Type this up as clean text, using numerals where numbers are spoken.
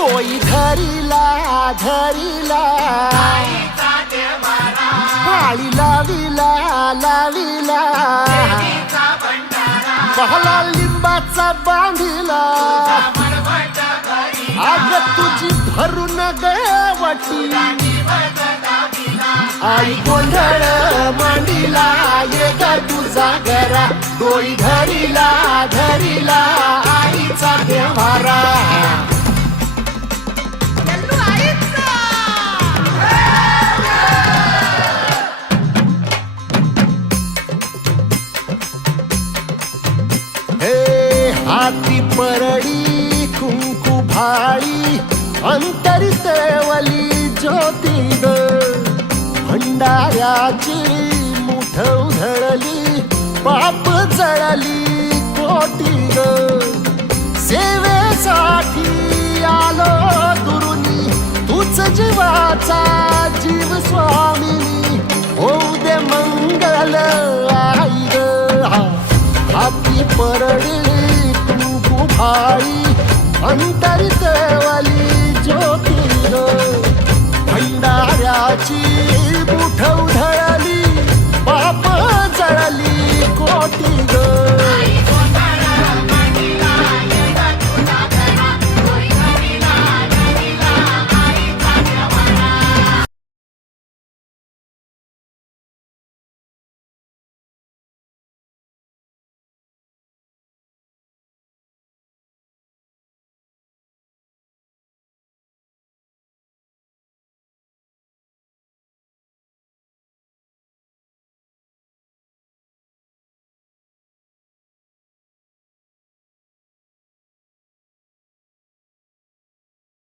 तोई धरीला धरीला पाळी लाविला लाविला पहला लिंबाचा बांधिला आग तुझी भरून गवटी आई गोंधळ मांडीला ये ग तुझा घरा डोई धरीला धरीला आईचा देवारा हाती परडी कुंकू भाळी अंतरित वली ज्योती ग भंडाऱ्याची मुठ उधळली पाप जळली कोटी ग सेवेसाठी आलो दुरुनी तूच जीवाचा जीव स्वामिनी होऊ दे मंगल आई ग हाती परडी भाई अंतरित वाली ज्योती भंडाऱ्याची मुठव